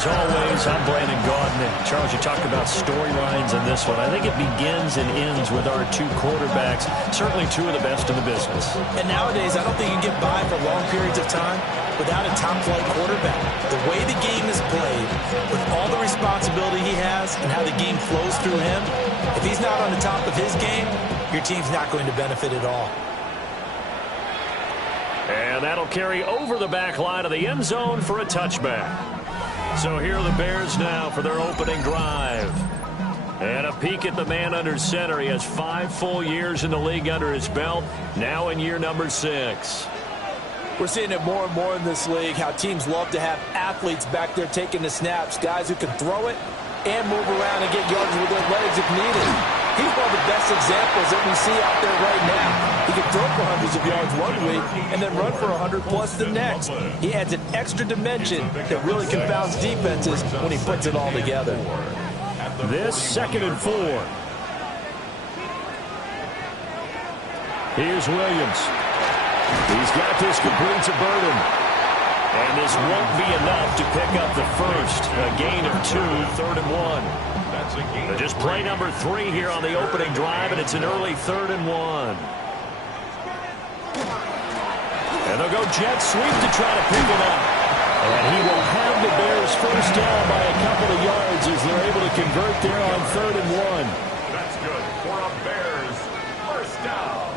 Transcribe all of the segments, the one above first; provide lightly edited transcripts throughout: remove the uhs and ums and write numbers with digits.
As always, I'm Brandon Gaudin. And Charles, you talked about storylines in this one. I think it begins and ends with our two quarterbacks, certainly two of the best in the business. And nowadays, I don't think you can get by for long periods of time without a top-flight quarterback. The way the game is played, with all the responsibility he has and how the game flows through him, if he's not on the top of his game, your team's not going to benefit at all. And that'll carry over the back line of the end zone for a touchback. So here are the Bears now for their opening drive. And a peek at the man under center. He has 5 full years in the league under his belt, now in year number 6. We're seeing it more and more in this league, how teams love to have athletes back there taking the snaps, guys who can throw it and move around and get yards with their legs if needed. He's one of the best examples that we see out there right now. He can throw for hundreds of yards one week and then run for 100+ the next. He adds an extra dimension that really confounds defenses when he puts it all together. This 2nd and 4. Here's Williams. He's got this complete to Burden. And this won't be enough to pick up the first. A gain of 2, 3rd and 1. Just play number 3 here on the opening drive, and it's an early 3rd and 1. And they'll go jet sweep to try to pick it up. And he will have the Bears first down by a couple of yards as they're able to convert there on 3rd and 1. That's good for a Bears first down.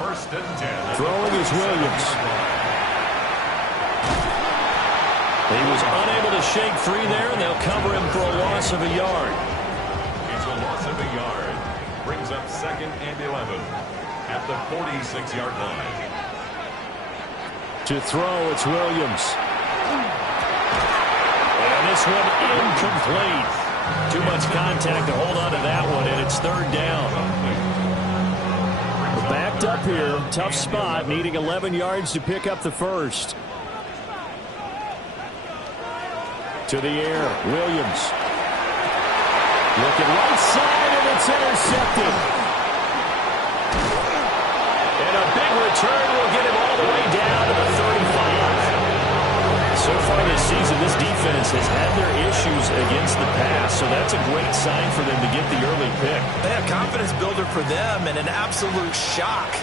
1st and 10. Throwing is Williams. He was unable to shake free there, and they'll cover him for a loss of a yard. It's a loss of a yard. Brings up 2nd and 11 at the 46-yard line. To throw, it's Williams. And this one incomplete. Too much contact to hold on to that one, and it's 3rd down. We're backed up here. Tough spot, needing 11 yards to pick up the first. To the air, Williams. Looking right side, and it's intercepted. And a big return will get him all the way down to the 35. So far this season, this defense has had their issues against the pass, so that's a great sign for them to get the early pick. Yeah, confidence builder for them and an absolute shock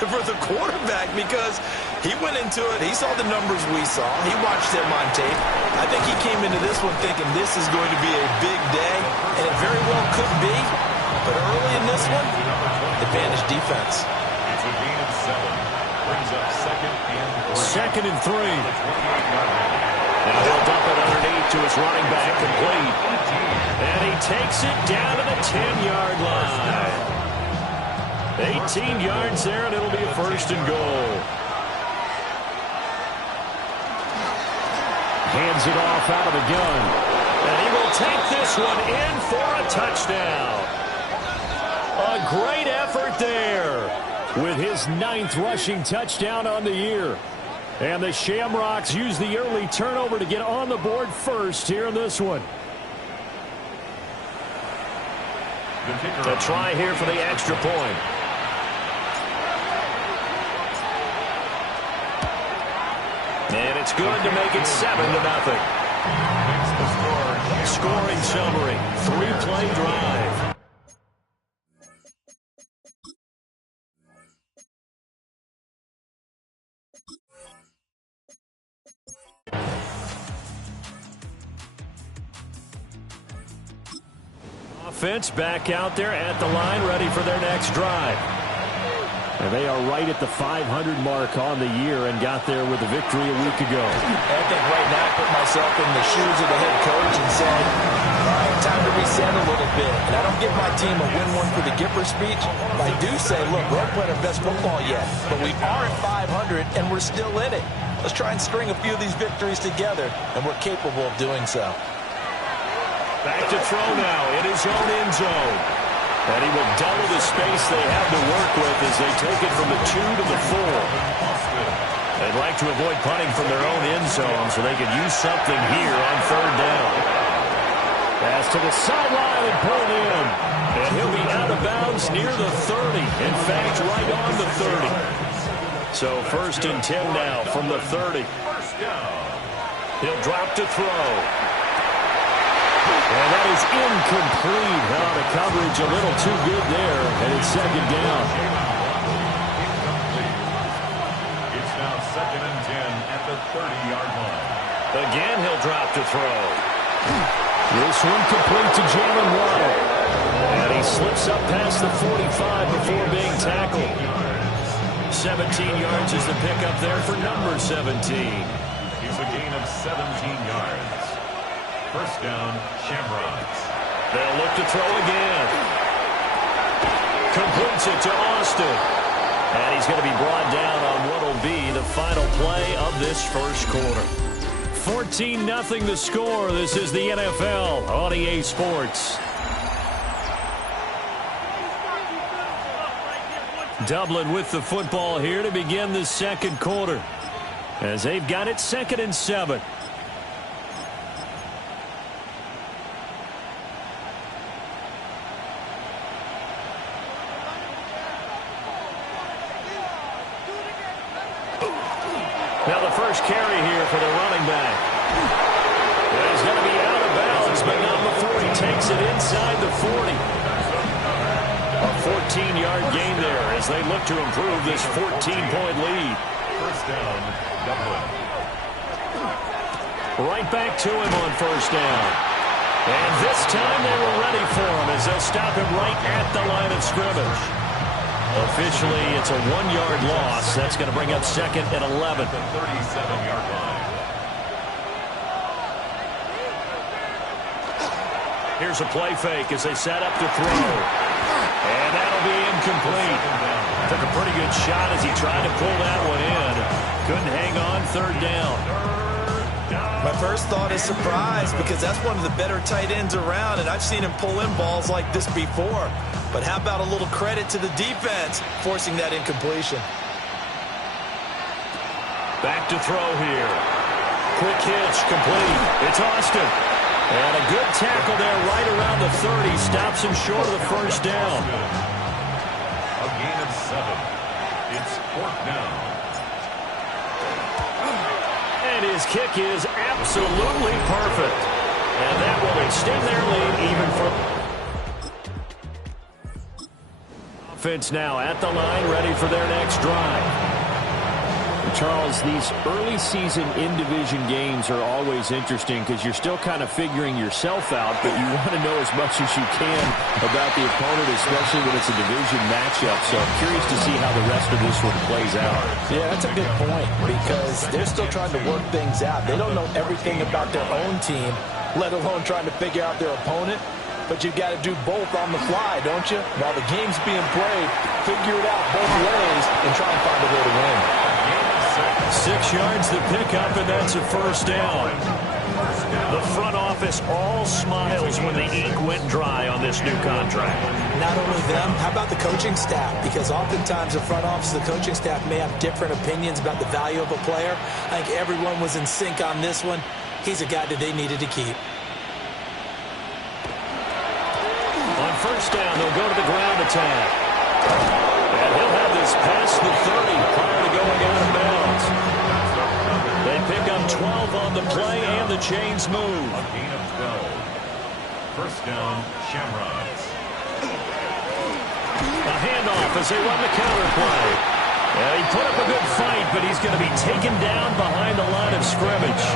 for the quarterback because he went into it. He saw the numbers we saw. He watched them on tape. I think he came into this one thinking this is going to be a big day, and it very well could be. But early in this one, advantage defense. It's a gain of 7. Brings up 2nd and 3. 2nd and 3. Now he'll dump it underneath to his running back, complete. And he takes it down to the 10-yard line. 18 yards there, and it'll be a 1st and goal. Hands it off out of the gun. And he will take this one in for a touchdown. A great effort there with his 9th rushing touchdown on the year. And the Shamrocks use the early turnover to get on the board first here in this one. A try here for the extra point. And it's good to make it 7-0. Scoring summary, 3-play drive. Offense back out there at the line, ready for their next drive. And they are right at the 500 mark on the year and got there with a victory a week ago. I think right now I put myself in the shoes of the head coach and said, all right, time to reset a little bit. And I don't give my team a win one for the Gipper speech, but I do say, look, we haven't played our best football yet, but we are at 500 and we're still in it. Let's try and string a few of these victories together, and we're capable of doing so. Back to throw now in his own end zone. And he will double the space they have to work with as they take it from the 2 to the 4. They'd like to avoid punting from their own end zone so they could use something here on 3rd down. Pass to the sideline and pulled in. And he'll be out of bounds near the 30. In fact, right on the 30. So 1st and 10 now from the 30. He'll drop to throw. And that is incomplete. The coverage a little too good there, and it's second down. It's now 2nd and 10 at the 30-yard line. Again, he'll drop to throw. This one complete to Jalen Waddle. And he slips up past the 45 before being tackled. 17 yards is the pickup there for number 17. It's a gain of 17 yards. First down, Shamrocks. They'll look to throw again. Completes it to Austin. And he's going to be brought down on what will be the final play of this first quarter. 14-0 the score. This is the NFL on EA Sports. Dublin with the football here to begin the second quarter, as they've got it 2nd and 7. Now the first carry here for the running back. He's going to be out of bounds, but not before he takes it inside the 40. A 14-yard gain there as they look to improve this 14-point lead. First down, Dublin. Right back to him on first down. And this time they were ready for him as they'll stop him right at the line of scrimmage. Officially, it's a 1-yard loss. That's going to bring up 2nd and 11. The 37-yard line. Here's a play fake as they set up to throw. And that'll be incomplete. Took a pretty good shot as he tried to pull that one in. Couldn't hang on. 3rd down. My first thought is surprise, because that's one of the better tight ends around, and I've seen him pull in balls like this before. But how about a little credit to the defense forcing that incompletion? Back to throw here. Quick hitch, complete. It's Austin. And a good tackle there right around the 30. Stops him short of the first down. A gain of 7. It's 4th down. And his kick is absolutely perfect. And that will extend their lead even further. Offense now at the line, ready for their next drive. Charles, these early season in-division games are always interesting because you're still kind of figuring yourself out, but you want to know as much as you can about the opponent, especially when it's a division matchup. So I'm curious to see how the rest of this one plays out. Yeah, that's a good point, because they're still trying to work things out. They don't know everything about their own team, let alone trying to figure out their opponent. But you've got to do both on the fly, don't you? While the game's being played, figure it out both ways and try and find a way to win. 6 yards to pick up, and that's a first down. The front office all smiles when the ink went dry on this new contract. Not only them, how about the coaching staff? Because oftentimes the front office, the coaching staff may have different opinions about the value of a player. I think everyone was in sync on this one. He's a guy that they needed to keep. On first down, they'll go to the ground attack. And he'll have this past the 30 prior to going out of bounds. They pick up 12 on the play, and the chains move. A gain of 12. First down, Shamrocks. A handoff as they run the counter play. He put up a good fight, but he's going to be taken down behind the line of scrimmage.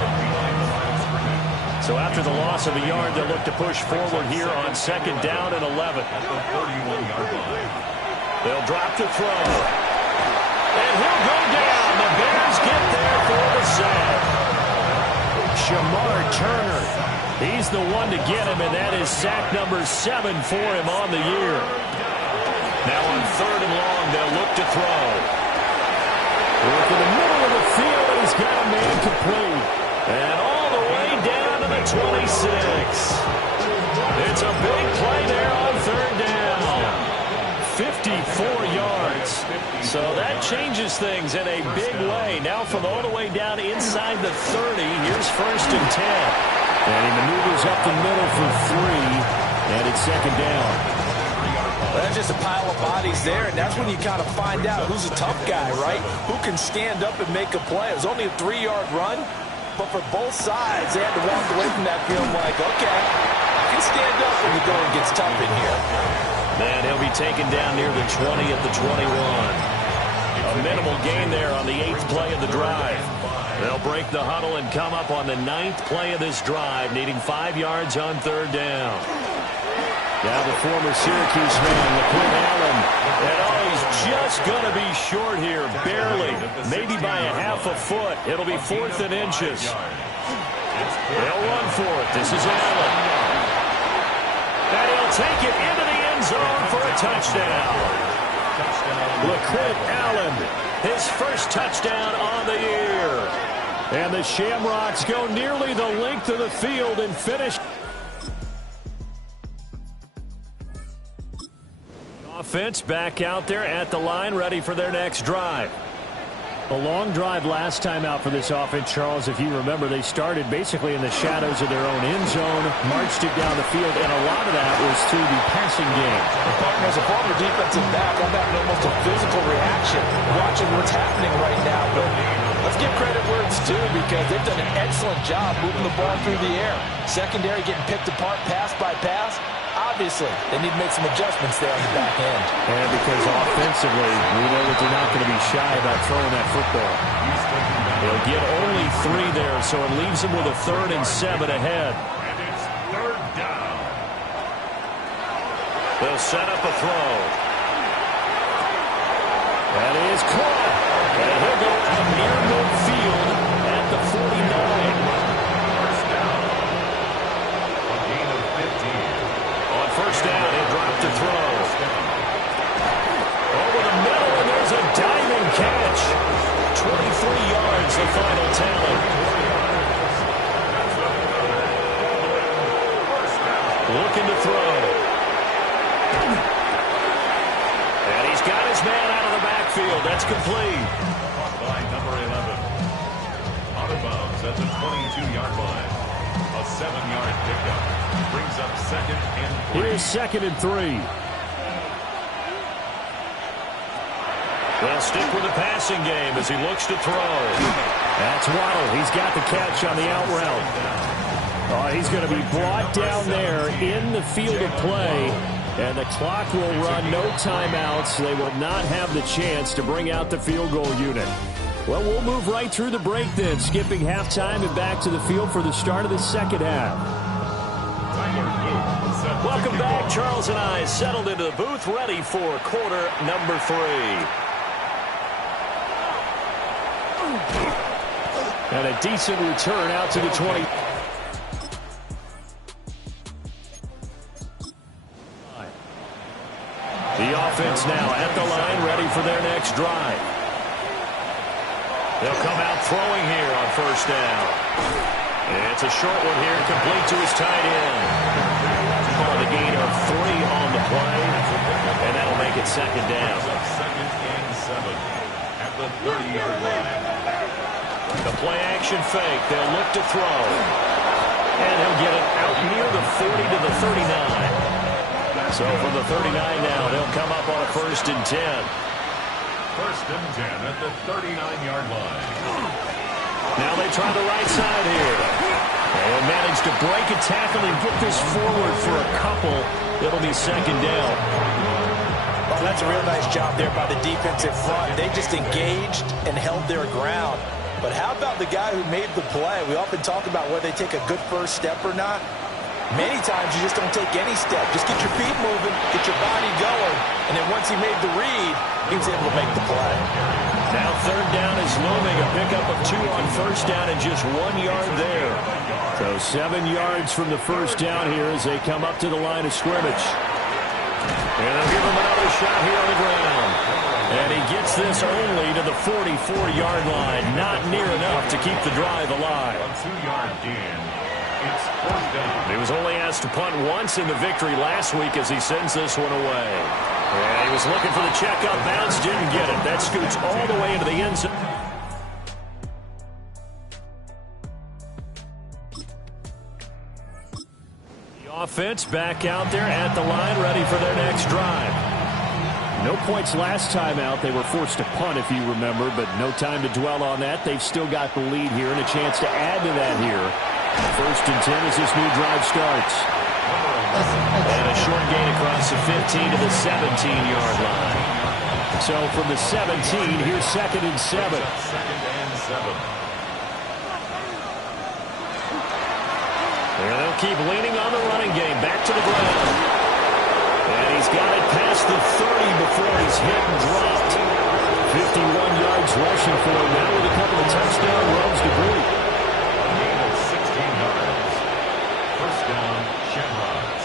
So after the loss of a yard, they'll look to push forward here on 2nd down and 11. At the 41-yard line. They'll drop to throw. And he'll go down. The Bears get there for the sack. Shamar Turner. He's the one to get him, and that is sack number 7 for him on the year. Now on 3rd and long, they'll look to throw. Look in the middle of the field, and he's got a man complete. And all the way down to the 26. It's a big play there on 3rd down. 54 yards. So that changes things in a big way. Now from all the way down inside the 30, here's 1st and 10. And he maneuvers up the middle for 3, and it's 2nd down. Well, that's just a pile of bodies there, and that's when you kind of find out who's a tough guy, right? Who can stand up and make a play. It was only a 3-yard run, but for both sides, they had to walk away from that feeling like, okay, I can stand up when the going gets tough in here. And he'll be taken down near the 20 at the 21. A minimal gain there on the 8th play of the drive. They'll break the huddle and come up on the 9th play of this drive, needing 5 yards on 3rd down. Now the former Syracuse man, LaQuinn Allen. And he's just going to be short here, barely, maybe by a half a foot. It'll be 4th and inches. They'll run for it. This is Allen. And he'll take it into the end zone for a touchdown. LaQuinn Allen, his first touchdown on the year. And the Shamrocks go nearly the length of the field and finish. Offense back out there at the line, ready for their next drive. A long drive last time out for this offense, Charles. If you remember, they started basically in the shadows of their own end zone, marched it down the field, and a lot of that was through the passing game. As a former defensive back, I'm having almost a physical reaction watching what's happening right now. But let's give credit where it's due because they've done an excellent job moving the ball through the air. Secondary getting picked apart pass by pass. Obviously, they need to make some adjustments there on the back end. And because offensively, we know that they're not going to be shy about throwing that football. They'll get only 3 there, so it leaves them with a 3rd and 7 ahead. And it's 3rd down. They'll set up a throw. That is caught. And he'll go out near midfield at the 49. First down. A gain of 15. On first down, he'll drop to throw. Over the middle, and there's a diving catch. 23 yards, the final tally. Looking to throw. And he's got his man out of the backfield. That's complete. Caught by number 11. Out of bounds at the 22-yard line. A 7-yard pickup. Brings up 2nd and 3. Here's 2nd and 3. They'll stick with the passing game as he looks to throw. That's Waddle. He's got the catch on the out route. He's going to be brought down there in the field of play, and the clock will run, no timeouts. They will not have the chance to bring out the field goal unit. Well, we'll move right through the break then, skipping halftime and back to the field for the start of the second half. Welcome back. Charles and I settled into the booth, ready for quarter number 3. And a decent return out to the 20. The offense now at the line, ready for their next drive. They'll come out throwing here on first down. It's a short one here, complete to his tight end. On the gain of 3 on the play, and that'll make it 2nd down. 2nd and 7 at the 30-yard line. The play action fake. They'll look to throw. And he'll get it out near the 40 to the 39. So from the 39 now, they'll come up on a 1st and 10. 1st and 10 at the 39-yard line. Now they try the right side here. They'll manage to break a tackle and get this forward for a couple. It'll be 2nd down. Well, that's a real nice job there by the defensive front. They just engaged and held their ground. But how about the guy who made the play? We often talk about whether they take a good first step or not. Many times you just don't take any step. Just get your feet moving, get your body going, and then once he made the read, he was able to make the play. Now 3rd down is looming. A pickup of 2 on first down and just 1 yard there. So 7 yards from the first down here as they come up to the line of scrimmage. And they'll give him another shot here on the ground. And he gets this only to the 44-yard line. Not near enough to keep the drive alive. A 2-yard gain. It's 4th down. He was only asked to punt once in the victory last week as he sends this one away. And he was looking for the check-up bounce, didn't get it. That scoots all the way into the end zone. The offense back out there at the line, ready for their next drive. No points last time out. They were forced to punt, if you remember, but no time to dwell on that. They've still got the lead here and a chance to add to that here. 1st and 10 as this new drive starts. And a short gain across the 15 to the 17-yard line. So from the 17, here's 2nd and 7. 2nd and 7. There they'll keep leaning on the running game. Back to the ground. And he's got it past the 30 before he's hit and dropped. 51 yards rushing for him now with a couple of touchdown runs to boot. A gain of 16 yards. 1st down, Shamrocks.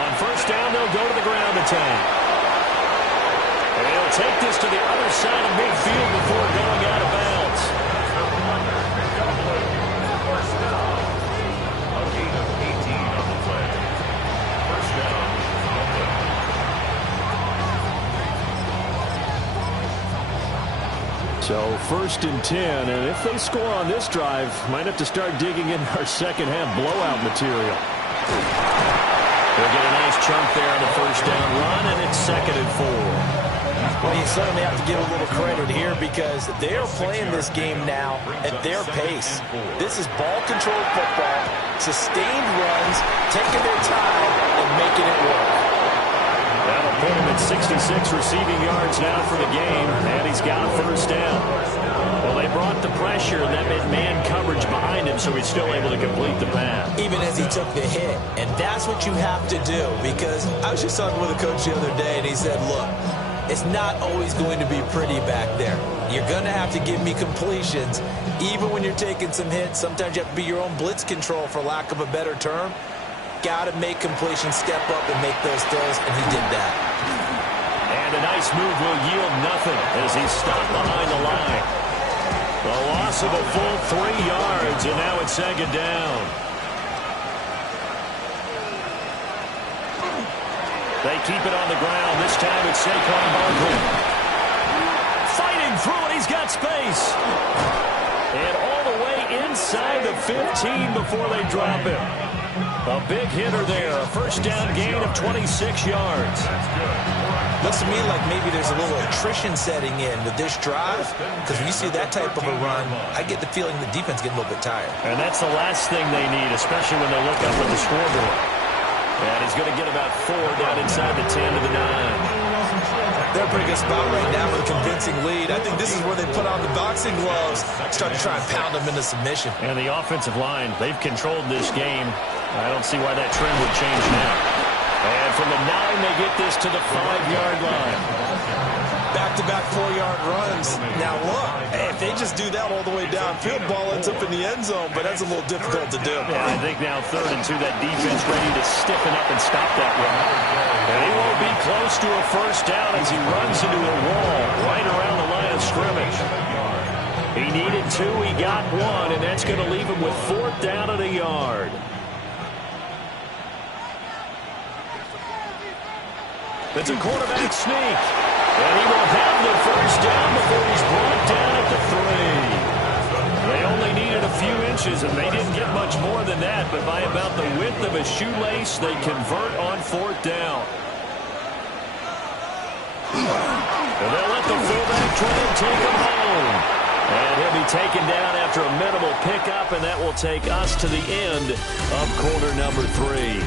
On 1st down, they'll go to the ground attack. And they'll take this to the other side of midfield before going out of bounds. A gain of 18 on the play. 1st down, So 1st and 10, and if they score on this drive, might have to start digging in our second-half blowout material. They'll get a nice chunk there on the 1st down run, and it's 2nd and 4. Well, you certainly have to give a little credit here because they're playing this game now at their pace. This is ball-controlled football, sustained runs, taking their time, and making it work. That'll put him at 66 receiving yards now for the game, and he's got a 1st down. Well, they brought the pressure, and that meant man coverage behind him, so he's still able to complete the pass. Even as he took the hit, and that's what you have to do because I was just talking with a coach the other day, and he said, look, it's not always going to be pretty back there. You're going to have to give me completions. Even when you're taking some hits, sometimes you have to be your own blitz control, for lack of a better term. Got to make completions, step up, and make those throws, and he did that. And a nice move will yield nothing as he's stopped behind the line. The loss of a full 3 yards, and now it's 2nd down. They keep it on the ground. This time it's Saquon Barkley. Fighting through it. He's got space. And all the way inside the 15 before they drop him. A big hitter there. A 1st down gain of 26 yards. Looks to me like maybe there's a little attrition setting in with this drive because when you see that type of a run, I get the feeling the defense getting a little bit tired. And that's the last thing they need, especially when they look up at the scoreboard. And he's going to get about 4 down inside the 10 to the 9. They're in a pretty good spot right now with a convincing lead. I think this is where they put on the boxing gloves, start to try and pound them into submission. And the offensive line, they've controlled this game. I don't see why that trend would change now. And from the 9, they get this to the 5-yard line. Back-to-back 4-yard runs. Now look, if they just do that all the way downfield, ball ends up in the end zone, but that's a little difficult to do. Yeah, I think now 3rd and 2, that defense ready to stiffen up and stop that run. And he won't be close to a 1st down as he runs into a wall right around the line of scrimmage. He needed 2, he got 1, and that's going to leave him with 4th down and a yard. It's a quarterback sneak. And he will have the 1st down before he's brought down at the 3. They only needed a few inches, and they didn't get much more than that. But by about the width of a shoelace, they convert on 4th down. And they'll let the fullback try and take him home. And he'll be taken down after a minimal pickup, and that will take us to the end of quarter number 3.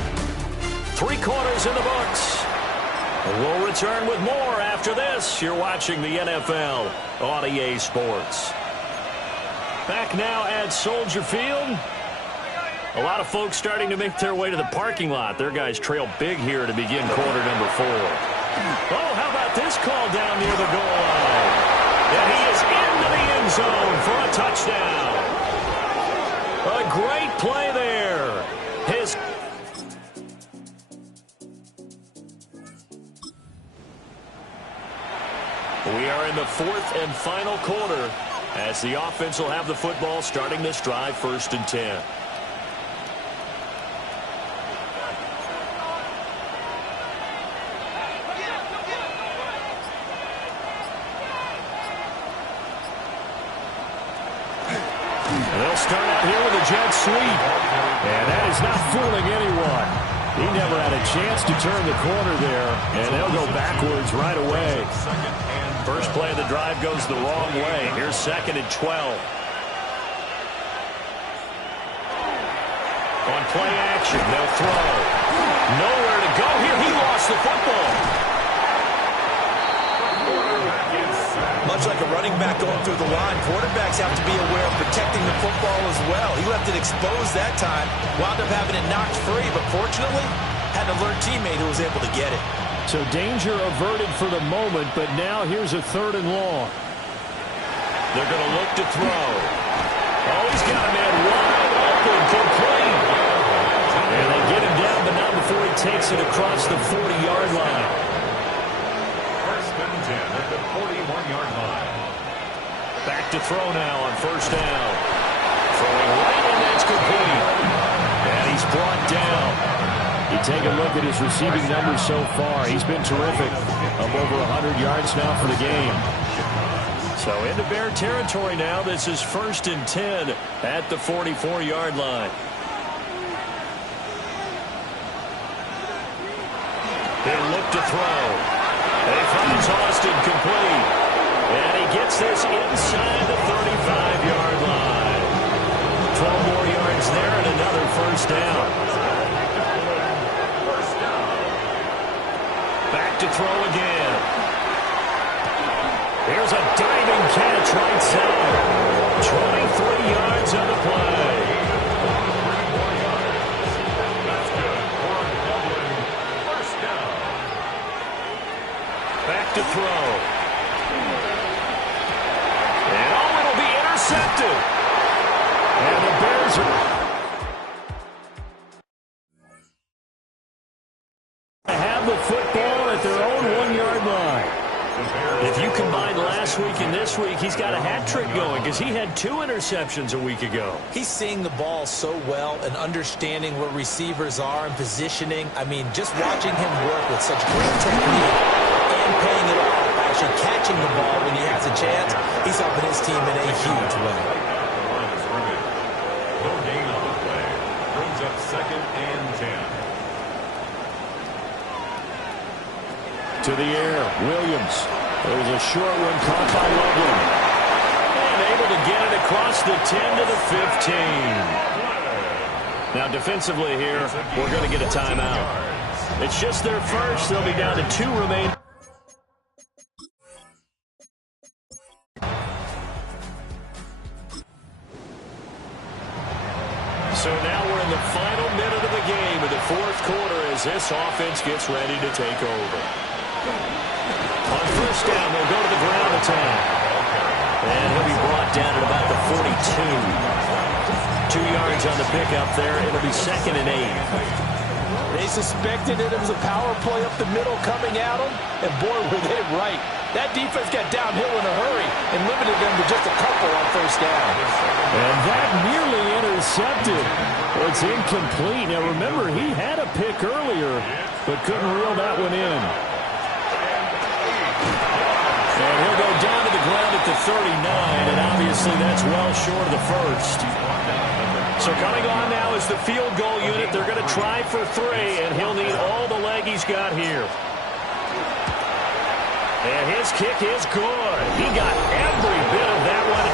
3 quarters in the books. We'll return with more after this. You're watching the NFL on EA Sports. Back now at Soldier Field. A lot of folks starting to make their way to the parking lot. Their guys trail big here to begin quarter number 4. Oh, how about this call down near the goal line? And he is into the end zone for a touchdown. A great play there. We are in the 4th and final quarter as the offense will have the football starting this drive 1st and 10. And they'll start out here with a jet sweep. And that is not fooling anyone. He never had a chance to turn the corner there, and they'll go backwards right away. First play of the drive goes the wrong way. Here's 2nd and 12. On play action, they'll throw. Nowhere to go here. He lost the football. Much like a running back going through the line, quarterbacks have to be aware of protecting the football as well. He left it exposed that time, wound up having it knocked free, but fortunately, had an alert teammate who was able to get it. So danger averted for the moment, but now here's a 3rd and long. They're going to look to throw. Oh, he's got a man wide open, complete. And they get him down, but not before he takes it across the 40-yard line. First and 10 at the 41-yard line. Back to throw now on 1st down. Throwing right, and that's complete. And he's brought down. You take a look at his receiving numbers so far. He's been terrific. Up over 100 yards now for the game. So into Bear territory now. This is 1st and 10 at the 44-yard line. He'll look to throw. And he finds Austin complete. And he gets this inside the 35-yard line. 12 more yards there and another 1st down. Back to throw again. Here's a diving catch right side. 23 yards on the play. That's good for a Dublin first down. Back to throw. And oh, it'll be intercepted. And the Bears have the football at their own 1-yard line. If you combine last week and this week, he's got a hat trick going because he had 2 interceptions a week ago. He's seeing the ball so well and understanding where receivers are and positioning. I mean, just watching him work with such great technique and paying it off, actually catching the ball when he has a chance, he's helping his team in a huge way. No gain on the play. Brings up 2nd and 10. To the air, Williams. It was a short one caught by Loveland. And able to get it across the 10 to the 15. Now defensively here, we're going to get a timeout. It's just their first. They'll be down to 2 remaining. So now we're in the final minute of the game in the 4th quarter as this offense gets ready to take over. On 1st down, they'll go to the ground attack. And he'll be brought down at about the 42. 2 yards on the pickup there. It'll be 2nd and 8. They suspected it was a power play up the middle coming at them, and boy, were they right. That defense got downhill in a hurry and limited them to just a couple on 1st down. And that nearly intercepted. It's incomplete. Now, remember, he had a pick earlier, but couldn't reel that one in. And he'll go down to the ground at the 39, and obviously that's well short of the 1st. So coming on now is the field goal unit. They're going to try for 3, and he'll need all the leg he's got here. And his kick is good. He got every bit of that one.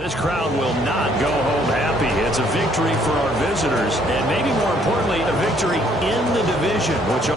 This crowd will not go home happy. It's a victory for our visitors, and maybe more importantly, a victory in the division, which